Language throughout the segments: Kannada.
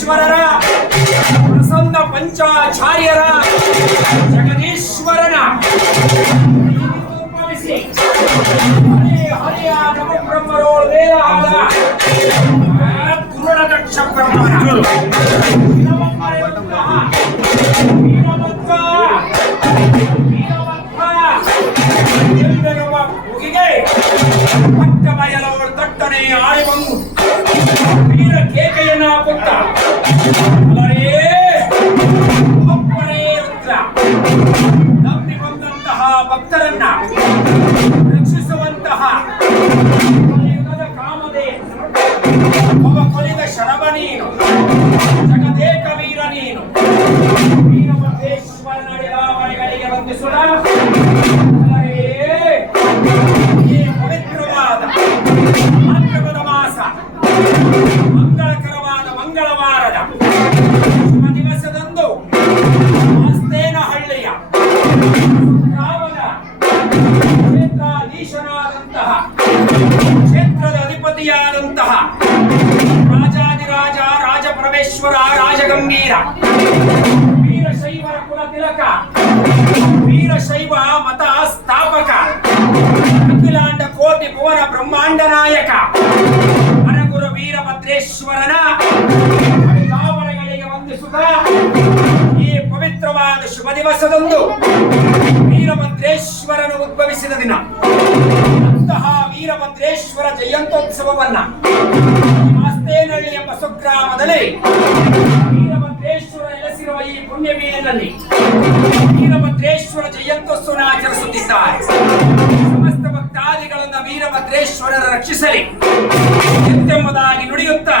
ಪರಮೇಶ್ವರರ ಪ್ರಸನ್ನ ಪಂಚಾಚಾರ್ಯರ ಜಗದೀಶ್ವರನ. ಹರೇ ಹರಿಯ ನಮ ಬ್ರಹ್ಮರೋಳ್ ವೇದಾದ ಗುರುಳ ದಕ್ಷ ನಂಬಿ ಬಂದಂತಹ ಭಕ್ತರನ್ನ ರಕ್ಷಿಸುವಂತಹ ಯುಗದ ಕಾಮದೇ ಒಬ್ಬ ಕೊಲಿದ ಶರಭ ನೀನು, ಜಗದೇಕ ವೀರ ನೀನು. ವೀರಭದ್ರೇಶ್ವರ ನಡೆದಾವರೆಗಳಿಗೆ ರಾಜಗಂಭೀರ ವೀರಶೈವರ ಕುಲ ತಿಲಕ. ವೀರಶೈವ ಮತ ಸ್ಥಾಪಕ. ಅಖಿಲಾಂಡ ಕೋಟಿ ಭುವನ ಬ್ರಹ್ಮಾಂಡ ನಾಯಕ. ಅರಗುರು ವೀರಭದ್ರೇಶ್ವರನ ದಾವಣಗಳಿಗೆ ವಂದಿಸುತ್ತ ಈ ಪವಿತ್ರವಾದ ಶುಭ ದಿವಸದಂದು ವೀರಭದ್ರೇಶ್ವರನು ಉದ್ಭವಿಸಿದ ದಿನ. ಅಂತಹ ವೀರಭದ್ರೇಶ್ವರ ಜಯಂತ್ಯೋತ್ಸವವನ್ನ ಮಾಸ್ತೇನಹಳ್ಳಿ ಎಂಬ ಸ್ವಗ್ರಾಮದಲ್ಲಿ ವೀರಭದ್ರೇಶ್ವರ ನೆಲೆಸಿರುವ ಈ ಪುಣ್ಯವೀರನಲ್ಲಿ ವೀರಭದ್ರೇಶ್ವರ ಜಯಂತ್ಯೋತ್ಸವ ಆಚರಿಸುತ್ತಿದ್ದಾರೆ. ಸಮಸ್ತ ಭಕ್ತಾದಿಗಳನ್ನ ವೀರಭದ್ರೇಶ್ವರ ರಕ್ಷಿಸಲಿ ಎಂತೆಂಬುದಾಗಿ ನುಡಿಯುತ್ತಾ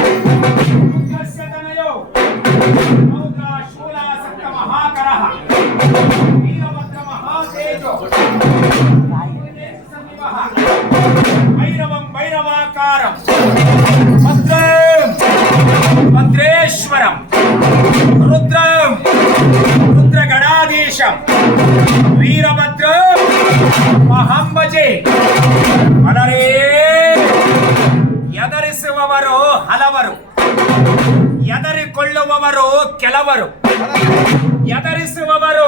ಮಹಾತೇಜೋ ಸನ್ನಿವಃ ಭೈರವಂ ಭೈರವಾಕಾರಂ ಭದ್ರಂ ಭದ್ರೇಶ್ವರಂ ರುದ್ರಂ ರುದ್ರಗಣಾಧೀಶಂ ವೀರಭದ್ರಂ ಮಹಂಬಜೆ ಅಲರೇ ಎದರಿಸುವವರು ಹಲವರು ಎದರಿಕೊಳ್ಳುವವರು ಕೆಲವರು ಎದರಿಸುವವರು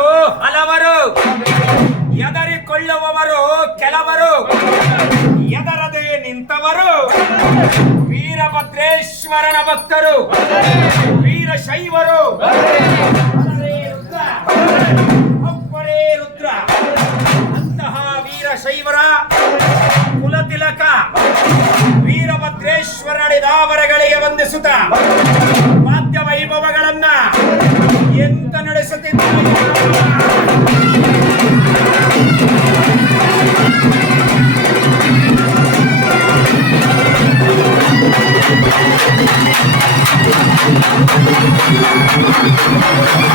ವೀರಭದ್ರೇಶ್ವರನ ಭಕ್ತರು. ವೀರಶೈವರು ಶೈವರು. ರುದ್ರ, ಅಂತಹ ವೀರಶೈವರ ಕುಲತಿಲಕ ವೀರಭದ್ರೇಶ್ವರ ದಾವರಗಳಿಗೆ ವಂದಿಸುತ್ತ ವಾದ್ಯ ವೈಭವಗಳನ್ನ I'm gonna go to the next one.